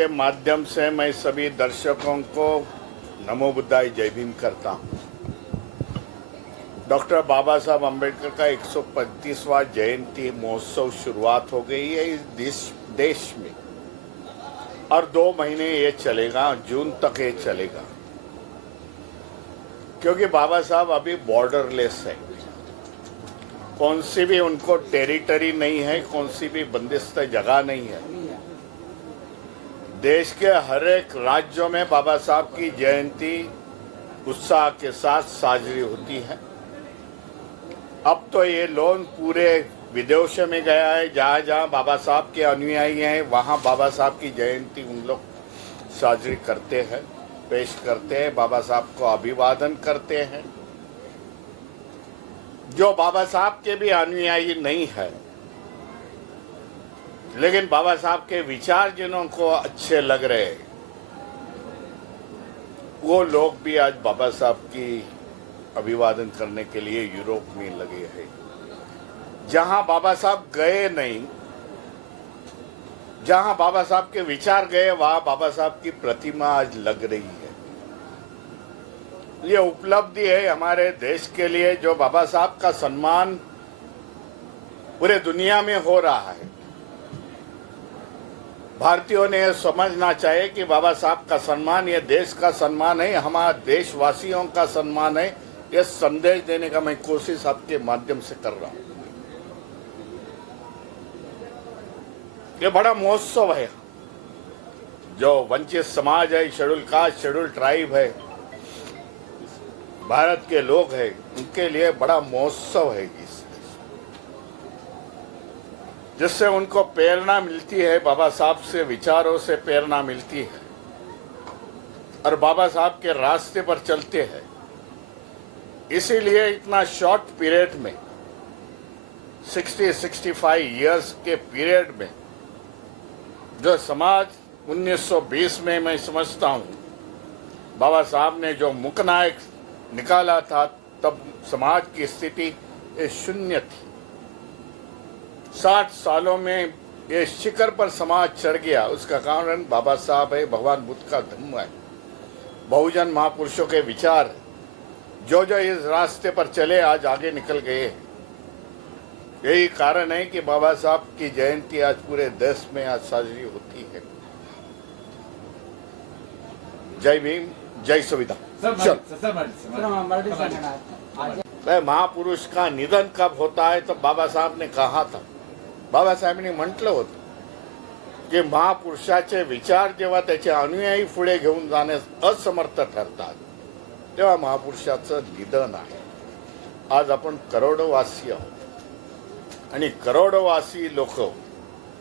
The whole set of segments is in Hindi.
के माध्यम से मैं सभी दर्शकों को नमो बुद्धाय जय भीम करता हूँ। डॉक्टर बाबा साहब अम्बेडकर का 135वां जयंती महोत्सव शुरुआत हो गई है इस देश में और 2 महीने ये चलेगा, जून तक ये चलेगा, क्योंकि बाबा साहब अभी बॉर्डरलेस है। कौन सी भी उनको टेरिटरी नहीं है, कौन सी भी बंदिस्त जगह नहीं है। देश के हर एक राज्यों में बाबा साहब की जयंती उत्साह के साथ साजरी होती है। अब तो ये लोन पूरे विदेशों में गया है, जहाँ जहाँ बाबा साहब के अनुयायी हैं वहाँ बाबा साहब की जयंती उन लोग साजरी करते हैं, पेश करते हैं, बाबा साहब को अभिवादन करते हैं। जो बाबा साहब के भी अनुयायी नहीं है, लेकिन बाबा साहब के विचार जिन्हों को अच्छे लग रहे हैं, वो लोग भी आज बाबा साहब की अभिवादन करने के लिए यूरोप में लगे हैं। जहां बाबा साहब गए नहीं, जहां बाबा साहब के विचार गए, वहां बाबा साहब की प्रतिमा आज लग रही है। ये उपलब्धि है हमारे देश के लिए, जो बाबा साहब का सम्मान पूरे दुनिया में हो रहा है। भारतीयों ने समझना चाहिए कि बाबा साहब का सम्मान ये देश का सम्मान है, हमारे देशवासियों का सम्मान है। ये संदेश देने का मैं कोशिश आपके माध्यम से कर रहा हूं। ये बड़ा महोत्सव है। जो वंचित समाज है, शेड्यूल कास्ट, शेड्यूल ट्राइब है, भारत के लोग हैं, उनके लिए बड़ा महोत्सव है इस देश, जिससे उनको प्रेरणा मिलती है, बाबा साहब से विचारों से प्रेरणा मिलती है और बाबा साहब के रास्ते पर चलते हैं। इसीलिए इतना शॉर्ट पीरियड में 60-65 इयर्स के पीरियड में जो समाज 1920 में मैं समझता हूँ बाबा साहब ने जो मुकनायक निकाला था, तब समाज की स्थिति ये शून्य थी। 60 सालों में ये शिखर पर समाज चढ़ गया। उसका कारण बाबा साहब है, भगवान बुद्ध का धम्म है, बहुजन महापुरुषों के विचार, जो जो इस रास्ते पर चले आज आगे निकल गए। यही कारण है कि बाबा साहब की जयंती आज पूरे देश में आज साजरी होती है। जय भीम, जय संविधान। महापुरुष का निधन कब होता है तो बाबा साहब ने कहा था, बाबासाहेबांनी म्हटलं होतं की महापुरुषाचे विचार जेव्हा त्याचे अनुयायी पुढे घेऊन जाण्यास असमर्थ ठरतात तेव्हा महापुरुषाचं निधन आहे। आज आपण करोडोवासी आहोत आणि करोडोवासी लोक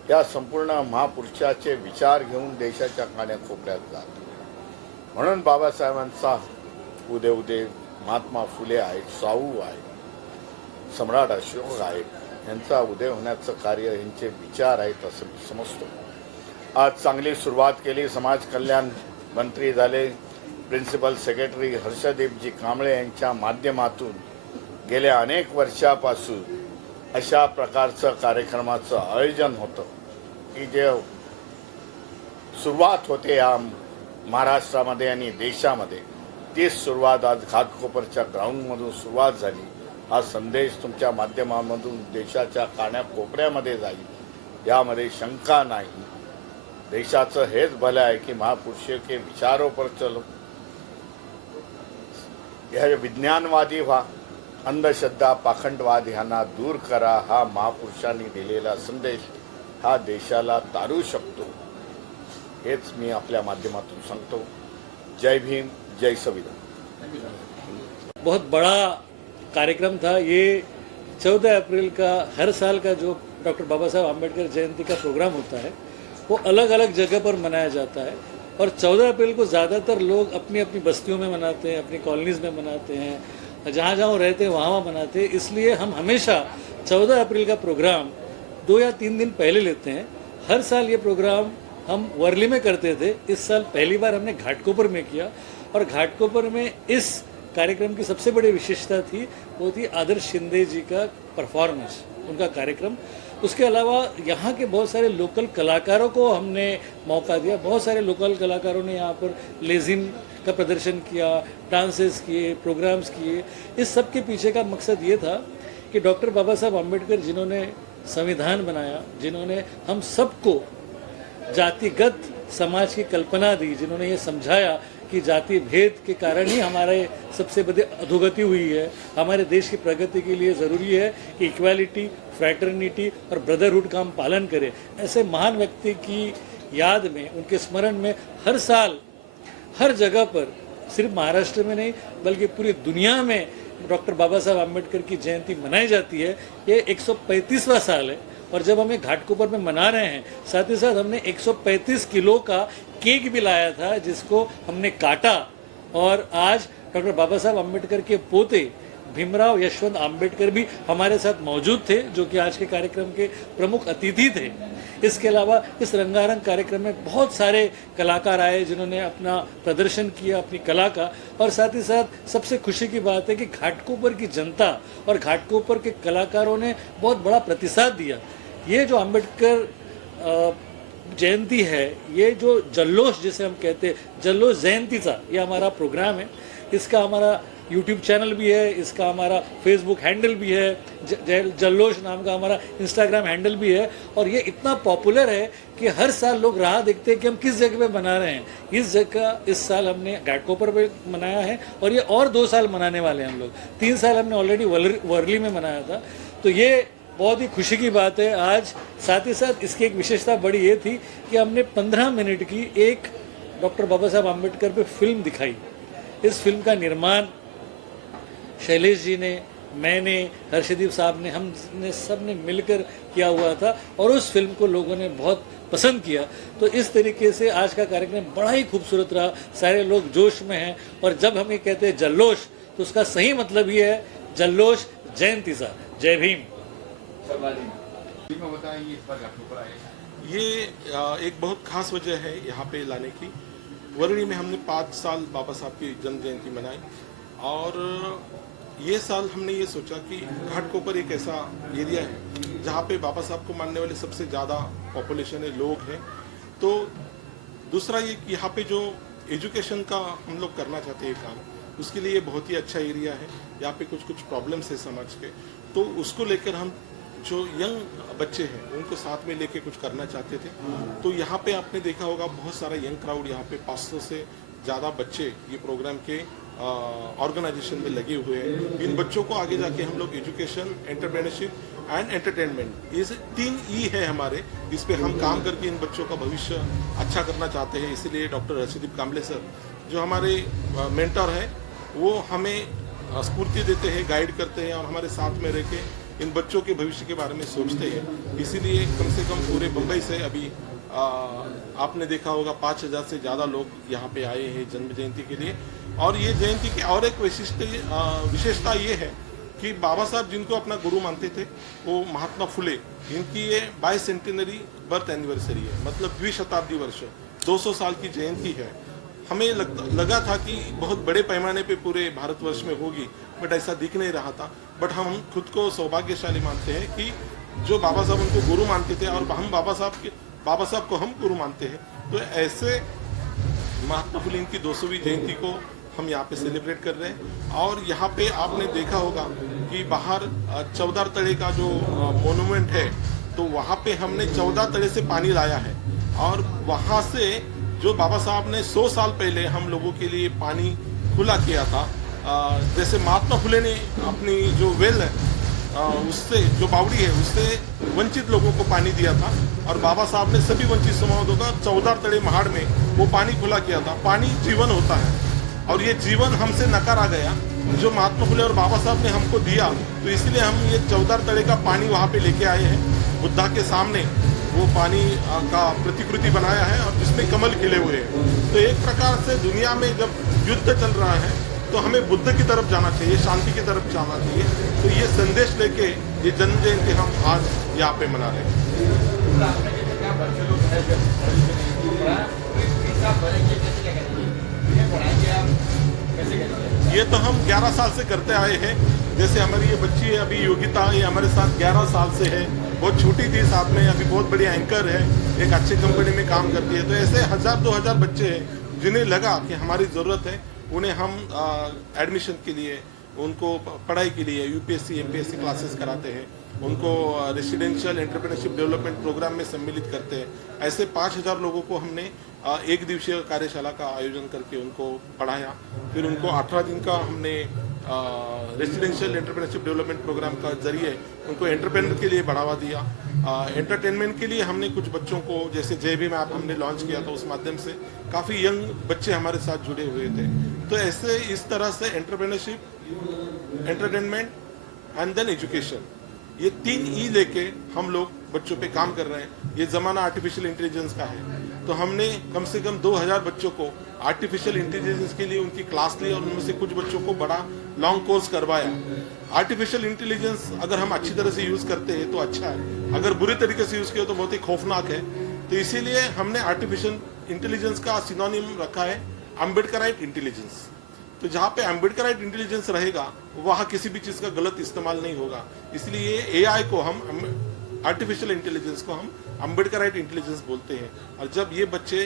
या संपूर्ण महापुरुषाचे विचार घेऊन देशाच्या कानाकोपऱ्यात जातात। म्हणून बाबासाहेबांचा उदय महात्मा फुले आहेत, शाहू आहेत, सम्राट अशोक आहेत, यांचा उदय होण्याचं कार्य यांचे विचार आहेत असं मी समजतो। आज चांगली सुरुवात केली, समाज कल्याण मंत्री झाले, प्रिन्सिपल सेक्रेटरी हर्षदेवजी कांबळे यांच्या माध्यमातून गेल्या अनेक वर्षापासून अशा प्रकारचं कार्यक्रमाचं आयोजन होतं की जे सुरुवात होते या महाराष्ट्रामध्ये आणि देशामध्ये, ती सुरुवात आज घाटकोपरच्या ग्राउंडमधून सुरुवात झाली। हा संदेश तुमच्या माध्यमामधून देशाच्या कानाकोपऱ्यामध्ये जाईल यामध्ये शंका नाही। देशाचं हेच भलं आहे की महापुरुषों के विचारों पर चलो, यह विज्ञानवादी व्हा, अंधश्रद्धा पाखंडवाद यांना दूर करा। हा महापुरुषांनी दिलेला संदेश हा देशाला तारू शकतो, हेच मी आपल्या माध्यमातून सांगतो। जय भीम, जय संविधान। बहुत बड़ा कार्यक्रम था ये। 14 अप्रैल का हर साल का जो डॉक्टर बाबा साहब अम्बेडकर जयंती का प्रोग्राम होता है वो अलग अलग जगह पर मनाया जाता है और 14 अप्रैल को ज़्यादातर लोग अपनी अपनी बस्तियों में मनाते हैं, अपनी कॉलोनीज़ में मनाते हैं, जहाँ जहाँ वो रहते हैं वहाँ मनाते हैं। इसलिए हम हमेशा 14 अप्रैल का प्रोग्राम 2 या 3 दिन पहले लेते हैं। हर साल ये प्रोग्राम हम वर्ली में करते थे, इस साल पहली बार हमने घाटकोपर में किया और घाटकोपर में इस कार्यक्रम की सबसे बड़ी विशेषता थी वो थी आदर्श शिंदे जी का परफॉर्मेंस, उनका कार्यक्रम। उसके अलावा यहाँ के बहुत सारे लोकल कलाकारों को हमने मौका दिया। बहुत सारे लोकल कलाकारों ने यहाँ पर लेजिम का प्रदर्शन किया, डांसेस किए, प्रोग्राम्स किए। इस सब के पीछे का मकसद ये था कि डॉक्टर बाबा साहब अम्बेडकर जिन्होंने संविधान बनाया, जिन्होंने हम सबको जातिगत समाज की कल्पना दी, जिन्होंने ये समझाया कि जाति भेद के कारण ही हमारे सबसे बड़ी अधोगति हुई है, हमारे देश की प्रगति के लिए ज़रूरी है कि इक्वालिटी, फ्रैटर्निटी और ब्रदरहुड का हम पालन करें। ऐसे महान व्यक्ति की याद में, उनके स्मरण में हर साल हर जगह पर, सिर्फ महाराष्ट्र में नहीं बल्कि पूरी दुनिया में डॉक्टर बाबा साहब अम्बेडकर की जयंती मनाई जाती है। ये 135वां साल है और जब हमें घाटकोपर में मना रहे हैं, साथ ही साथ हमने 135 किलो का केक भी लाया था जिसको हमने काटा। और आज डॉक्टर बाबा साहब अम्बेडकर के पोते भीमराव यशवंत अम्बेडकर भी हमारे साथ मौजूद थे, जो कि आज के कार्यक्रम के प्रमुख अतिथि थे। इसके अलावा इस रंगारंग कार्यक्रम में बहुत सारे कलाकार आए जिन्होंने अपना प्रदर्शन किया अपनी कला का। और साथ ही साथ सबसे खुशी की बात है कि घाटकोपर की जनता और घाटकोपर के कलाकारों ने बहुत बड़ा प्रतिसाद दिया। ये जो अम्बेडकर जयंती है, ये जो जल्लोष जिसे हम कहते हैं, जल्लोष जयंतीचा, ये हमारा प्रोग्राम है। इसका हमारा यूट्यूब चैनल भी है, इसका हमारा फेसबुक हैंडल भी है, जल्लोष नाम का हमारा इंस्टाग्राम हैंडल भी है। और ये इतना पॉपुलर है कि हर साल लोग राह देखते हैं कि हम किस जगह पे मना रहे हैं। इस जगह इस साल हमने घाटकोपर पे मनाया है और ये और 2 साल मनाने वाले हैं हम लोग। 3 साल हमने ऑलरेडी वर्ली में मनाया था। तो ये बहुत ही खुशी की बात है आज। साथ ही साथ इसकी एक विशेषता बड़ी ये थी कि हमने 15 मिनट की एक डॉक्टर बाबा साहब अम्बेडकर पे फिल्म दिखाई। इस फिल्म का निर्माण शैलेश जी ने, मैंने, हर्षदीप साहब ने, हमने सब ने मिलकर किया हुआ था और उस फिल्म को लोगों ने बहुत पसंद किया। तो इस तरीके से आज का कार्यक्रम बड़ा ही खूबसूरत रहा। सारे लोग जोश में हैं और जब हम ये कहते हैं जल्लोष, तो उसका सही मतलब ये है जल्लोष जयंती सा। जय भीम। ये एक बहुत खास वजह है यहाँ पे लाने की। वर्ली में हमने 5 साल बाबा साहब की जन्म जयंती मनाई और ये साल हमने ये सोचा कि घाटकोपर एक ऐसा एरिया है जहाँ पे बाबा साहब को मानने वाले सबसे ज़्यादा पॉपुलेशन है, लोग हैं। तो दूसरा ये कि यहाँ पे जो एजुकेशन का हम लोग करना चाहते हैं काम, उसके लिए ये बहुत ही अच्छा एरिया है। यहाँ पे कुछ प्रॉब्लम्स है समाज के, तो उसको लेकर हम जो यंग बच्चे हैं उनको साथ में लेके कुछ करना चाहते थे। तो यहाँ पे आपने देखा होगा बहुत सारा यंग क्राउड, यहाँ पे 500 से ज़्यादा बच्चे ये प्रोग्राम के ऑर्गेनाइजेशन में लगे हुए हैं। इन बच्चों को आगे जाके हम लोग एजुकेशन, एंटरप्रेन्योरशिप एंड एंटरटेनमेंट, ये 3 ई है हमारे, इस पे हम काम करके इन बच्चों का भविष्य अच्छा करना चाहते हैं। इसीलिए डॉक्टर हर्षदीप कांबले सर जो हमारे मेंटर हैं वो हमें स्फूर्ति देते हैं, गाइड करते हैं और हमारे साथ में रह के इन बच्चों के भविष्य के बारे में सोचते हैं। इसीलिए कम से कम पूरे मुंबई से अभी आपने देखा होगा 5000 से ज़्यादा लोग यहाँ पे आए हैं जन्म जयंती के लिए। और ये जयंती की और एक विशेषता ये है कि बाबा साहब जिनको अपना गुरु मानते थे वो महात्मा फुले, इनकी ये 22 सेंटिनरी बर्थ एनिवर्सरी है, मतलब 2 शताब्दी वर्ष, 200 साल की जयंती है। हमें लगा था कि बहुत बड़े पैमाने पे पूरे भारतवर्ष में होगी, बट ऐसा दिख नहीं रहा था। बट हम खुद को सौभाग्यशाली मानते हैं कि जो बाबा साहब उनको गुरु मानते थे और हम बाबा साहब को हम गुरु मानते हैं। तो ऐसे महात्मा फुले की 200वीं जयंती को हम यहाँ पे सेलिब्रेट कर रहे हैं। और यहाँ पे आपने देखा होगा कि बाहर 14 तड़े का जो मोन्यूमेंट है, तो वहाँ पे हमने 14 तड़े से पानी लाया है और वहाँ से जो बाबा साहब ने 100 साल पहले हम लोगों के लिए पानी खुला किया था। जैसे महात्मा फुले ने अपनी जो वेल है उससे, जो बावड़ी है उससे वंचित लोगों को पानी दिया था और बाबा साहब ने सभी वंचित समाजों का 14 तड़े महाड़ में वो पानी खुला किया था। पानी जीवन होता है और ये जीवन हमसे नकारा गया, जो महात्मा फुले और बाबा साहब ने हमको दिया। तो इसलिए हम ये 14 तड़े का पानी वहाँ पे लेके आए हैं। बुद्धा के सामने वो पानी का प्रतिकृति बनाया है और जिसमें कमल खिले हुए हैं। तो एक प्रकार से दुनिया में जब युद्ध चल रहा है तो हमें बुद्ध की तरफ जाना चाहिए, शांति की तरफ जाना चाहिए। तो ये संदेश लेके ये जन्म जयंती हम आज यहाँ पे मना रहे हैं। ये तो हम 11 साल से करते आए हैं। जैसे हमारी ये बच्ची है अभी योगिता, ये हमारे साथ 11 साल से है, बहुत छोटी थी साथ में, अभी बहुत बड़ी एंकर है, एक अच्छी कंपनी में काम करती है। तो ऐसे 1000-2000 बच्चे हैं जिन्हें लगा कि हमारी ज़रूरत है, उन्हें हम एडमिशन के लिए, उनको पढ़ाई के लिए यूपीएससी एमपीएससी क्लासेस कराते हैं, उनको रेसिडेंशियल एंटरप्रेन्योरशिप डेवलपमेंट प्रोग्राम में सम्मिलित करते हैं। ऐसे 5000 लोगों को हमने एक दिवसीय कार्यशाला का आयोजन करके उनको पढ़ाया। फिर उनको 18 दिन का हमने रेसिडेंशियल एंटरप्रेन्योरशिप डेवलपमेंट प्रोग्राम का जरिए उनको एंटरप्रेन्योर के लिए बढ़ावा दिया। एंटरटेनमेंट के लिए हमने कुछ बच्चों को, जैसे जय भीम ऐप हमने लॉन्च किया था, उस माध्यम से काफ़ी यंग बच्चे हमारे साथ जुड़े हुए थे। तो ऐसे इस तरह से entrepreneurship, entertainment and then education, ये 3 ई लेके हम लोग बच्चों पे काम कर रहे हैं। ये ज़माना आर्टिफिशियल इंटेलिजेंस का है, तो हमने कम से कम 2000 बच्चों को आर्टिफिशियल इंटेलिजेंस के लिए उनकी क्लास ली और उनमें से कुछ बच्चों को बड़ा लॉन्ग कोर्स करवाया। आर्टिफिशियल इंटेलिजेंस अगर हम अच्छी तरह से यूज़ करते हैं तो अच्छा है, अगर बुरी तरीके से यूज़ किया तो बहुत ही खौफनाक है। तो इसीलिए हमने आर्टिफिशियल इंटेलिजेंस का सिनोनिम रखा है अम्बेडकराइट इंटेलिजेंस। तो जहाँ पे अम्बेडकराइट इंटेलिजेंस रहेगा वहाँ किसी भी चीज़ का गलत इस्तेमाल नहीं होगा। इसलिए एआई को हम, आर्टिफिशियल इंटेलिजेंस को हम अम्बेडकराइट इंटेलिजेंस बोलते हैं। और जब ये बच्चे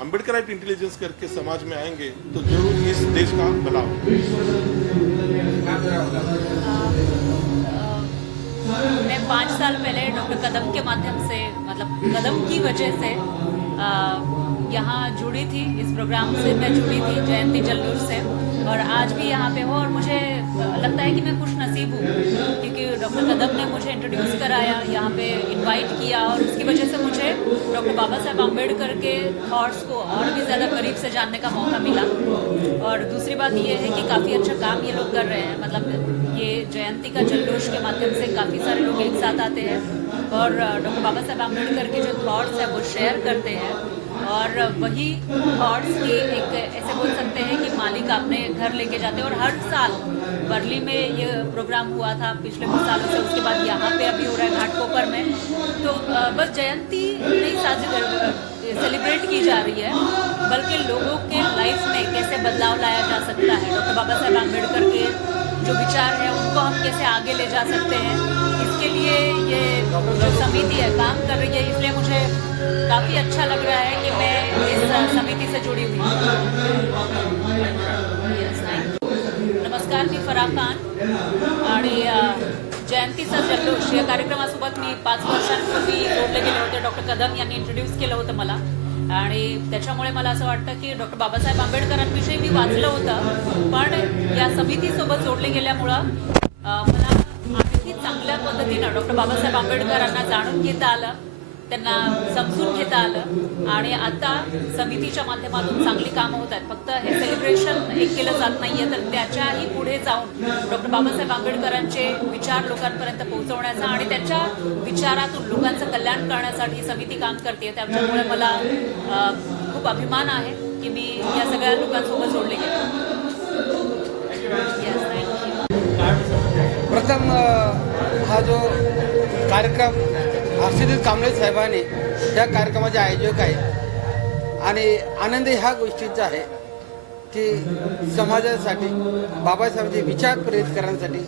अम्बेडकराइट इंटेलिजेंस करके समाज में आएंगे तो जरूर इस देश का भला होगा। मैं 5 साल पहले डॉक्टर कदम के माध्यम से, मतलब कदम की वजह से यहाँ जुड़ी थी, इस प्रोग्राम से मैं जुड़ी थी जयंती जल्लोष से, और आज भी यहाँ पे हूँ। और मुझे लगता है कि मैं खुश नसीब हूँ क्योंकि डॉक्टर कदम ने मुझे इंट्रोड्यूस कराया, यहाँ पे इनवाइट किया, और उसकी वजह से मुझे डॉक्टर बाबा साहब आम्बेडकर के थॉट्स को और भी ज़्यादा करीब से जानने का मौका मिला। और दूसरी बात ये है कि काफ़ी अच्छा काम ये लोग कर रहे हैं, मतलब ये जयंती का जल्लोष के माध्यम से काफ़ी सारे लोग एक साथ आते हैं और डॉक्टर बाबा साहब आम्बेडकर के जो थॉट्स हैं वो शेयर करते हैं, और वही थॉट्स की एक, ऐसे बोल सकते हैं कि मालिक अपने घर लेके जाते हैं। और हर साल वर्ली में ये प्रोग्राम हुआ था पिछले कुछ सालों से, उसके बाद यहाँ पे अभी हो रहा है घाटकोपर में। तो बस जयंती नहीं सेलिब्रेट की जा रही है, बल्कि लोगों के लाइफ में कैसे बदलाव लाया जा सकता है, डॉक्टर बाबा साहब आम्बेडकर के जो विचार है उनको हम कैसे आगे ले जा सकते हैं, इसके लिए ये जो समिति है काम कर रही है। इसलिए मुझे काफ़ी अच्छा लग रहा है कि मैं इस समिती से जुड़ी हुई हूँ। नमस्कार, मी फराह खान आणि जयंतीचा जल्लोष या कार्यक्रमासोबत मी 5 वर्षांपूर्वी जोडले गेले होते। डॉक्टर कदम यांनी इंट्रोड्यूस केलं होतं मला, आणि त्याच्यामुळे मला असं वाटतं की डॉक्टर बाबासाहेब आंबेडकरांविषयी मी वाचलं होतं, पण या समितीसोबत जोडले गेल्यामुळं मला आणखी चांगल्या पद्धतीनं डॉक्टर बाबासाहेब आंबेडकरांना जाणून घेता आलं, त्यांना समजून घेता आलं, आणि आता समितीच्या माध्यमातून चांगली कामं होत आहेत। फक्त हे सेलिब्रेशन एक केलं जात नाही आहे, तर त्याच्याही पुढे जाऊन डॉक्टर बाबासाहेब आंबेडकरांचे विचार लोकांपर्यंत पोहोचवण्याचा आणि त्यांच्या विचारातून लोकांचं कल्याण करण्यासाठी ही समिती काम करते। त्याच्यामुळे मला खूप अभिमान आहे की मी या सगळ्या लोकांसोबत जोडले गेले। प्रथम हा जो कार्यक्रम हर्षदीप कांबळे साहेबांनी या कार्यक्रमाचे आयोजक आहे, आणि आनंद ह्या गोष्टीचा आहे की समाजासाठी बाबासाहेबांचे विचार प्रेरित करण्यासाठी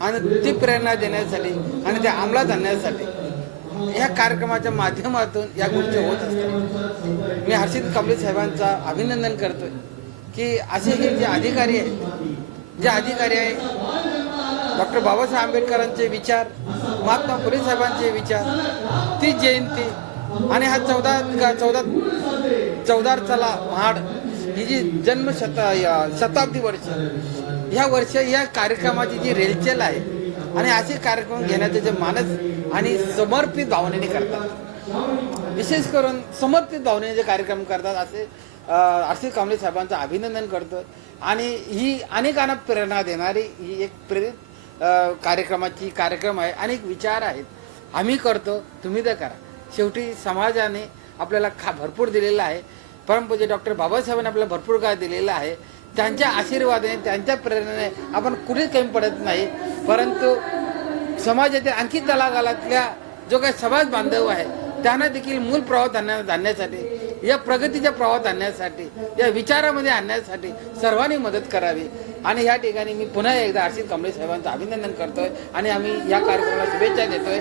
आणि ती प्रेरणा देण्यासाठी आणि ते अंमलात आणण्यासाठी या कार्यक्रमाच्या माध्यमातून या गोष्टी होत असतात। मी हर्षदीप कांबळे साहेबांचा अभिनंदन करतोय की असे हे जे अधिकारी आहेत, डॉक्टर बाबासाहेब आंबेडकरांचे विचार, महात्मा फुले साहेबांचे विचार, ती जयंती आणि हा 14 चला महाड ही जी शताब्दी वर्ष, ह्या वर्ष या कार्यक्रमाची जी रेलचेल आहे, आणि असे कार्यक्रम घेण्याचे जे मानस आणि समर्पित भावनेने करतात, विशेष करून समर्पित भावनेने जे कार्यक्रम करतात, असे हर्षदीप कांबळे साहेबांचं अभिनंदन करतो। आणि ही अनेकांना प्रेरणा देणारी ही एक प्रेरित कार्यक्रम आहे, अनेक विचार आहेत, आम्ही करतो, तुम्ही तर करा। शेवटी समाजाने आपल्याला भरपूर दिलेलं आहे, परमपूज्य डॉक्टर बाबासाहेबांनी आपल्याला भरपूर काय दिलेलं आहे, त्यांच्या आशीर्वादाने, त्यांच्या प्रेरणेने आपण कुठेच कमी पडत नाही, परंतु समाजातील आणखी तळागाळातल्या जो काही समाज बांधव आहे त्यांना देखील मूल प्रवाह आणण्यासाठी या प्रगतीच्या प्रवाहात आणण्यासाठी, या विचारामध्ये आणण्यासाठी सर्वांनी मदत करावी. आणि या ठिकाणी मी पुन्हा एकदा आरसी कमळे साहेबांचं अभिनंदन करतोय आणि आम्ही या कार्यक्रमाला शुभेच्छा देतोय.